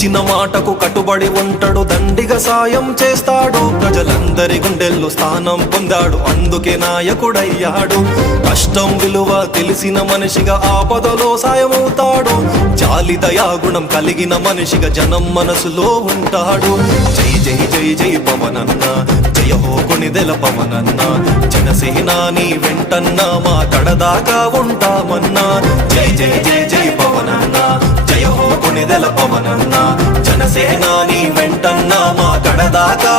ఇచ్చిన మాటకు కట్టుబడి ఉంటాడు, దండిగా సాయం చేస్తాడు. ప్రజలందరి గుండెల్లో స్థానం పొందాడు, అందుకే నాయకుడయ్యాడు. కష్టం విలువ తెలిసిన మనిషిగా ఆపదలో సాయమవుతాడు. జాలి దయాగుణం కలిగిన మనిషిగా జనం మనసులో ఉంటాడు. జై జై జై జై పవనన్న, జయ హో కొణిదెల పవనన్న. జనసేన నీ వెంటన్నా, మా కడదాకా ఉంటామన్నా. జై జై జై జై పవనన్న, జయ హో కొణిదెల పవనన్న. జనసేన నీ వెంటన్నా, మా కడదాకా